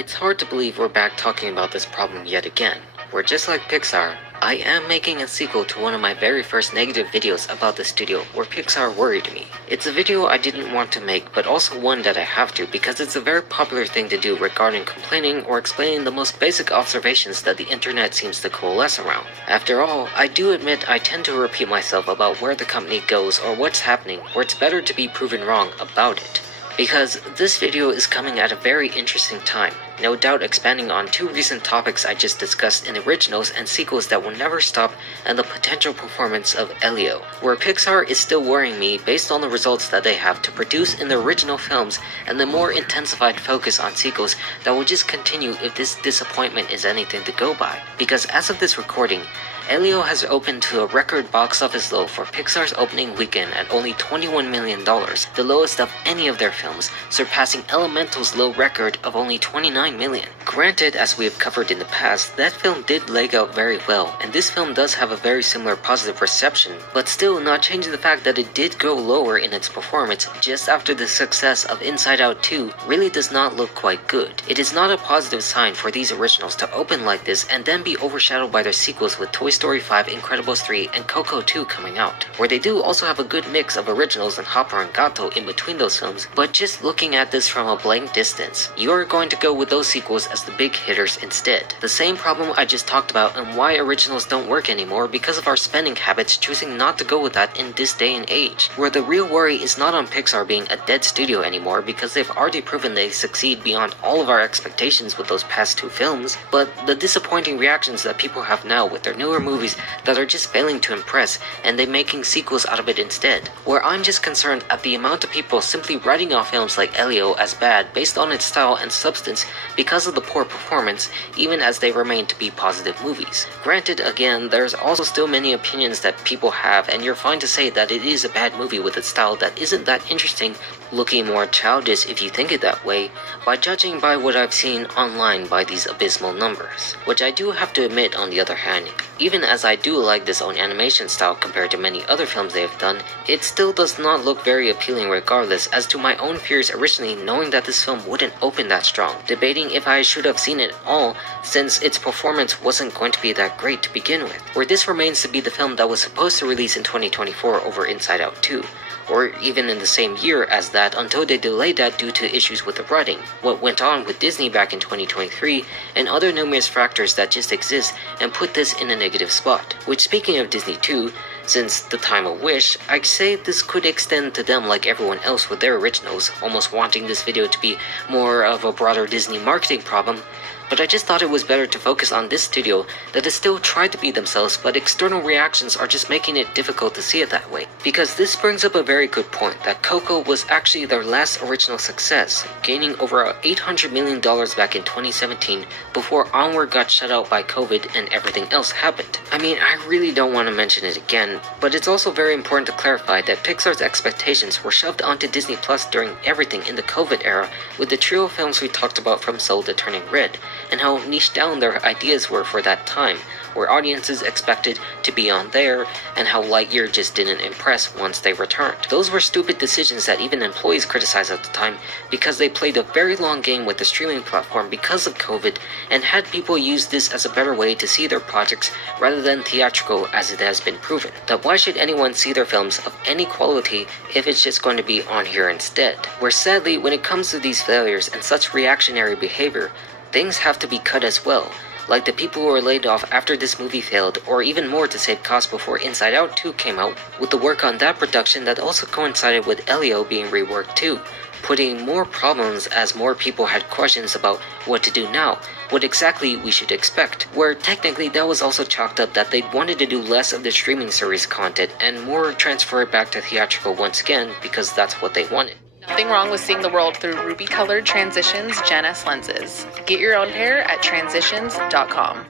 It's hard to believe we're back talking about this problem yet again, where just like Pixar, I am making a sequel to one of my very first negative videos about the studio where Pixar worried me. It's a video I didn't want to make, but also one that I have to because it's a very popular thing to do regarding complaining or explaining the most basic observations that the internet seems to coalesce around. After all, I do admit I tend to repeat myself about where the company goes or what's happening, where it's better to be proven wrong about it. Because this video is coming at a very interesting time, no doubt expanding on two recent topics I just discussed in originals and sequels that will never stop, and the potential performance of Elio, where Pixar is still worrying me based on the results that they have to produce in the original films and the more intensified focus on sequels that will just continue if this disappointment is anything to go by. Because as of this recording, Elio has opened to a record box office low for Pixar's opening weekend at only $21 million, the lowest of any of their films, surpassing Elemental's low record of only $29 million. Granted, as we have covered in the past, that film did leg out very well, and this film does have a very similar positive reception, but still not changing the fact that it did go lower in its performance just after the success of Inside Out 2 really does not look quite good. It is not a positive sign for these originals to open like this and then be overshadowed by their sequels with Toy Story 5, Incredibles 3, and Coco 2 coming out, where they do also have a good mix of originals and Hopper and Gato in between those films, but just looking at this from a blank distance, you are going to go with those sequels as the big hitters instead. The same problem I just talked about and why originals don't work anymore because of our spending habits choosing not to go with that in this day and age, where the real worry is not on Pixar being a dead studio anymore because they've already proven they succeed beyond all of our expectations with those past two films, but the disappointing reactions that people have now with their newer movies that are just failing to impress and they making sequels out of it instead, where I'm just concerned at the amount of people simply writing off films like Elio as bad based on its style and substance because of the poor performance, even as they remain to be positive movies. Granted, again, there's also still many opinions that people have, and you're fine to say that it is a bad movie with a style that isn't that interesting, looking more childish if you think it that way, by judging by what I've seen online by these abysmal numbers. Which I do have to admit, on the other hand, even as I do like this own animation style compared to many other films they have done, it still does not look very appealing regardless, as to my own fears originally knowing that this film wouldn't open that strong, debating if I should have seen it all since its performance wasn't going to be that great to begin with, where this remains to be the film that was supposed to release in 2024 over Inside Out 2, or even in the same year as that until they delayed that due to issues with the writing, what went on with Disney back in 2023, and other numerous factors that just exist and put this in a negative spot. Which, speaking of Disney too, since the time of Wish, I'd say this could extend to them like everyone else with their originals, almost wanting this video to be more of a broader Disney marketing problem, but I just thought it was better to focus on this studio that has still tried to be themselves, but external reactions are just making it difficult to see it that way. Because this brings up a very good point, that Coco was actually their last original success, gaining over $800 million back in 2017 before Onward got shut out by COVID and everything else happened. I mean, I really don't want to mention it again, but it's also very important to clarify that Pixar's expectations were shoved onto Disney Plus during everything in the COVID era, with the trio of films we talked about from Soul to Turning Red, and how niche down their ideas were for that time, where audiences expected to be on there, and how Lightyear just didn't impress once they returned. Those were stupid decisions that even employees criticized at the time because they played a very long game with the streaming platform because of COVID and had people use this as a better way to see their projects rather than theatrical, as it has been proven. That why should anyone see their films of any quality if it's just going to be on here instead? Where sadly, when it comes to these failures and such reactionary behavior, things have to be cut as well, like the people who were laid off after this movie failed, or even more to save costs before Inside Out 2 came out, with the work on that production that also coincided with Elio being reworked too, putting more problems as more people had questions about what to do now, what exactly we should expect, where technically that was also chalked up that they wanted to do less of the streaming series content and more transfer it back to theatrical once again because that's what they wanted. Nothing wrong with seeing the world through ruby-colored Transitions Gen S lenses. Get your own pair at transitions.com.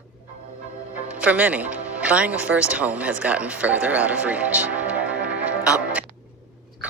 For many, buying a first home has gotten further out of reach.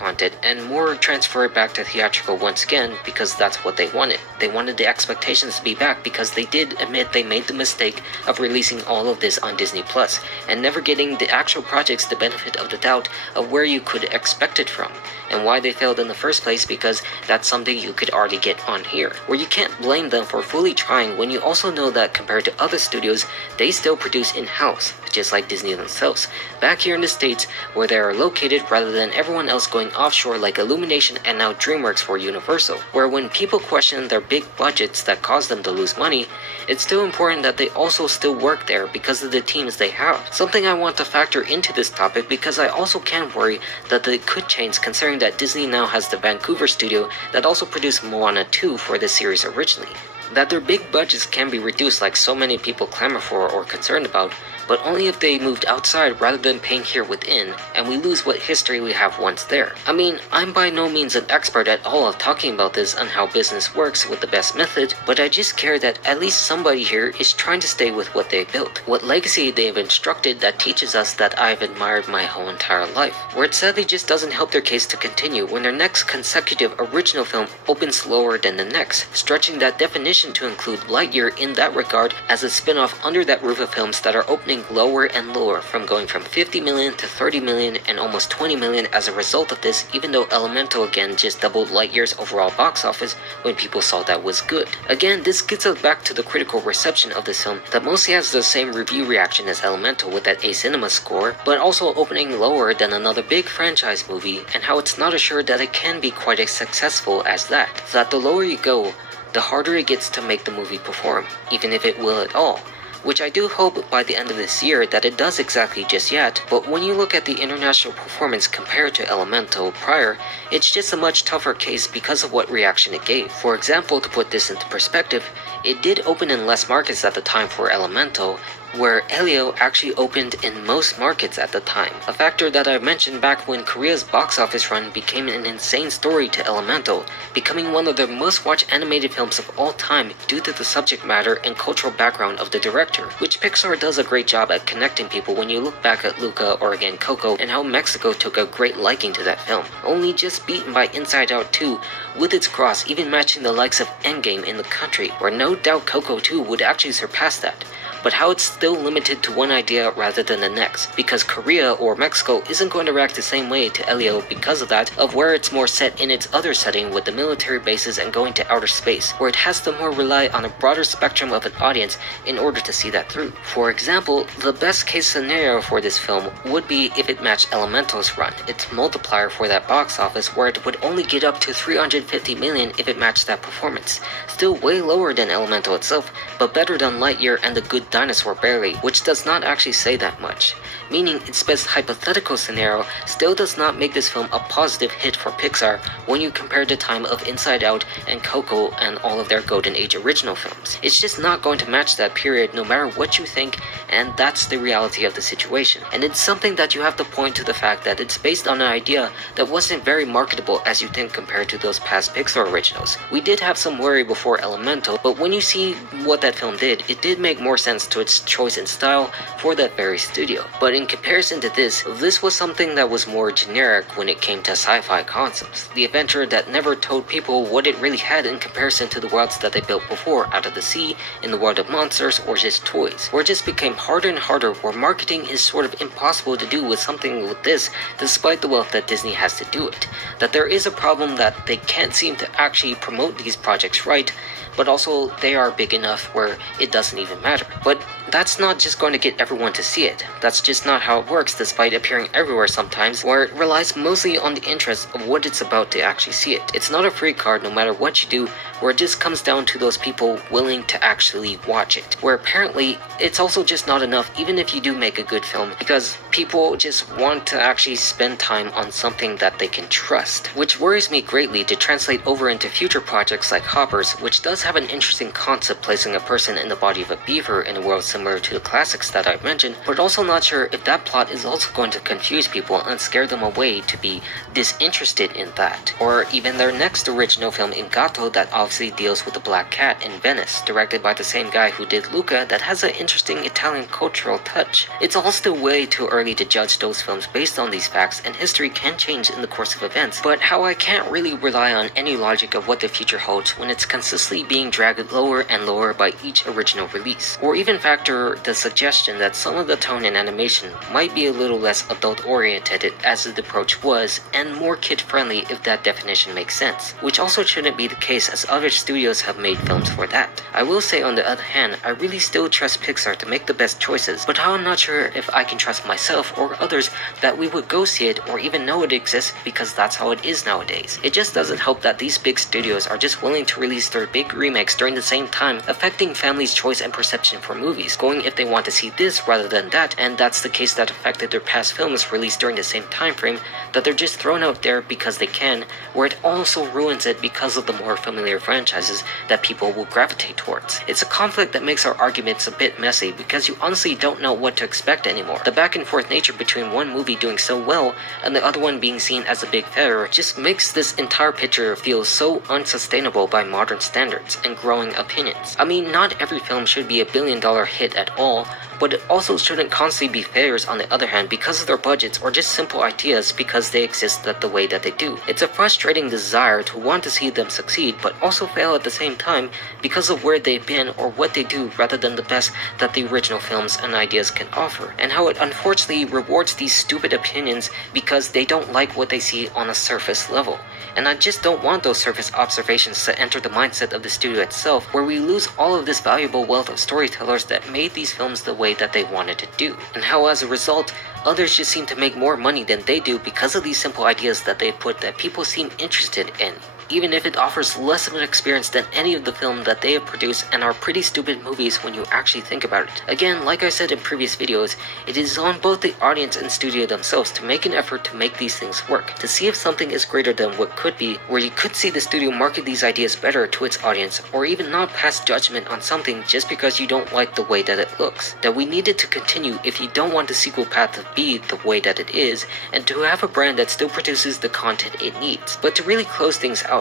content and more transfer it back to theatrical once again because that's what they wanted. They wanted the expectations to be back because they did admit they made the mistake of releasing all of this on Disney Plus and never getting the actual projects the benefit of the doubt of where you could expect it from and why they failed in the first place, because that's something you could already get on here, where you can't blame them for fully trying when you also know that compared to other studios, they still produce in-house, just like Disney themselves, back here in the States where they are located rather than everyone else going offshore like Illumination and now DreamWorks for Universal, where when people question their big budgets that cause them to lose money, it's still important that they also still work there because of the teams they have. Something I want to factor into this topic because I also can worry that they could change considering that Disney now has the Vancouver studio that also produced Moana 2 for the series originally. That their big budgets can be reduced like so many people clamor for or concerned about, but only if they moved outside rather than paying here within, and we lose what history we have once there. I mean, I'm by no means an expert at all of talking about this on how business works with the best method, but I just care that at least somebody here is trying to stay with what they built, what legacy they've instructed that teaches us that I've admired my whole entire life, where it sadly just doesn't help their case to continue when their next consecutive original film opens slower than the next, stretching that definition to include Lightyear in that regard as a spin-off under that roof of films that are opening lower and lower, from going from 50 million to 30 million and almost 20 million as a result of this, even though Elemental again just doubled Lightyear's overall box office when people saw that was good. Again, this gets us back to the critical reception of this film that mostly has the same review reaction as Elemental with that A Cinema score, but also opening lower than another big franchise movie, and how it's not assured that it can be quite as successful as that. So that the lower you go, the harder it gets to make the movie perform, even if it will at all. Which I do hope by the end of this year that it does exactly just yet, but when you look at the international performance compared to Elemental prior, it's just a much tougher case because of what reaction it gave. For example, to put this into perspective, it did open in less markets at the time for Elemental, where Elio actually opened in most markets at the time, a factor that I mentioned back when Korea's box office run became an insane story to Elemental, becoming one of the most watched animated films of all time due to the subject matter and cultural background of the director, which Pixar does a great job at connecting people when you look back at Luca or again Coco and how Mexico took a great liking to that film, only just beaten by Inside Out 2 with its cross even matching the likes of Endgame in the country, where no doubt Coco 2 would actually surpass that. But how it's still limited to one idea rather than the next, because Korea or Mexico isn't going to react the same way to Elio because of that, of where it's more set in its other setting with the military bases and going to outer space, where it has to more rely on a broader spectrum of an audience in order to see that through. For example, the best case scenario for this film would be if it matched Elemental's run, its multiplier for that box office, where it would only get up to 350 million if it matched that performance. Still way lower than Elemental itself, but better than Lightyear and The Good Dinosaur barely, which does not actually say that much. Meaning its best hypothetical scenario still does not make this film a positive hit for Pixar when you compare the time of Inside Out and Coco and all of their Golden Age original films. It's just not going to match that period no matter what you think, and that's the reality of the situation. And it's something that you have to point to the fact that it's based on an idea that wasn't very marketable as you think compared to those past Pixar originals. We did have some worry before Elemental, but when you see what that film did, it did make more sense to its choice in style for that very studio. But in comparison to this was something that was more generic when it came to sci-fi concepts. The adventure that never told people what it really had in comparison to the worlds that they built before, Out of the Sea, In the World of Monsters, or just toys, where it just became harder and harder, where marketing is sort of impossible to do with something with this, despite the wealth that Disney has to do it. That there is a problem that they can't seem to actually promote these projects right, but also they are big enough where it doesn't even matter. But that's not just going to get everyone to see it. That's just not how it works, despite appearing everywhere sometimes, where it relies mostly on the interest of what it's about to actually see it. It's not a free card no matter what you do, where it just comes down to those people willing to actually watch it. Where apparently, it's also just not enough even if you do make a good film, because people just want to actually spend time on something that they can trust. Which worries me greatly to translate over into future projects like Hoppers, which does have an interesting concept placing a person in the body of a beaver in a world similar to the classics that I've mentioned, but also not sure if that plot is also going to confuse people and scare them away to be disinterested in that. Or even their next original film, Engato, that obviously deals with the Black Cat in Venice, directed by the same guy who did Luca, that has an interesting Italian cultural touch. It's all still way too early to judge those films based on these facts, and history can change in the course of events, but how I can't really rely on any logic of what the future holds when it's consistently being dragged lower and lower by each original release. Or even factor the suggestion that some of the tone and animation might be a little less adult-oriented as the approach was, and more kid-friendly if that definition makes sense, which also shouldn't be the case as other studios have made films for that. I will say on the other hand, I really still trust Pixar to make the best choices, but I'm not sure if I can trust myself or others that we would go see it or even know it exists, because that's how it is nowadays. It just doesn't help that these big studios are just willing to release their big remakes during the same time, affecting families' choice and perception for movies, going if they want to see this rather than that, and that's the case that affected their past films released during the same time frame, that they're just thrown out there because they can, where it also ruins it because of the more familiar franchises that people will gravitate towards. It's a conflict that makes our arguments a bit messy because you honestly don't know what to expect anymore. The back and forth nature between one movie doing so well and the other one being seen as a big failure just makes this entire picture feel so unsustainable by modern standards and growing opinions. I mean, not every film should be a billion-dollar hit at all, but it also shouldn't constantly be failures on the other hand because of their budgets or just simple ideas because they exist the way that they do. It's a frustrating desire to want to see them succeed but also fail at the same time because of where they've been or what they do rather than the best that the original films and ideas can offer, and how it unfortunately rewards these stupid opinions because they don't like what they see on a surface level. And I just don't want those surface observations to enter the mindset of the studio itself, where we lose all of this valuable wealth of storytellers that made these films the way that they wanted to do, and how as a result, others just seem to make more money than they do because of these simple ideas that they put that people seem interested in, even if it offers less of an experience than any of the film that they have produced and are pretty stupid movies when you actually think about it. Again, like I said in previous videos, it is on both the audience and studio themselves to make an effort to make these things work, to see if something is greater than what could be, where you could see the studio market these ideas better to its audience, or even not pass judgment on something just because you don't like the way that it looks. That we need it to continue if you don't want the sequel path to be the way that it is, and to have a brand that still produces the content it needs. But to really close things out,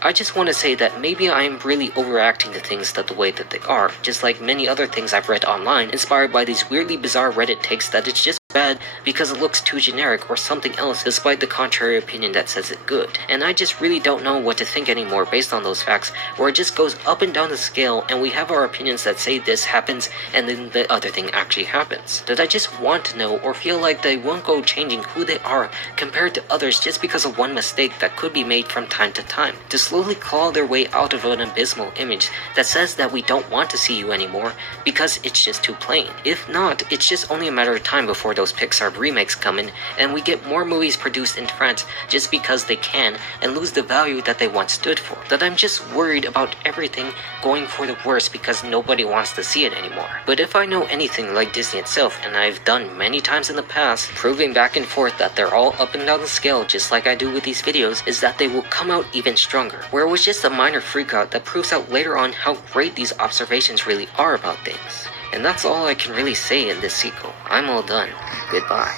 I just want to say that maybe I am really overacting to things the way that they are, just like many other things I've read online, inspired by these weirdly bizarre Reddit takes that it's just bad because it looks too generic or something else despite the contrary opinion that says it good. And I just really don't know what to think anymore based on those facts, where it just goes up and down the scale and we have our opinions that say this happens and then the other thing actually happens. That I just want to know or feel like they won't go changing who they are compared to others just because of one mistake that could be made from time to time, to slowly claw their way out of an abysmal image that says that we don't want to see you anymore because it's just too plain. If not, it's just only a matter of time before those Pixar remakes come in and we get more movies produced in France just because they can and lose the value that they once stood for. That I'm just worried about everything going for the worse because nobody wants to see it anymore. But if I know anything like Disney itself, and I've done many times in the past, proving back and forth that they're all up and down the scale just like I do with these videos, is that they will come out even stronger. Where it was just a minor freakout that proves out later on how great these observations really are about things. And that's all I can really say in this sequel. I'm all done. Goodbye.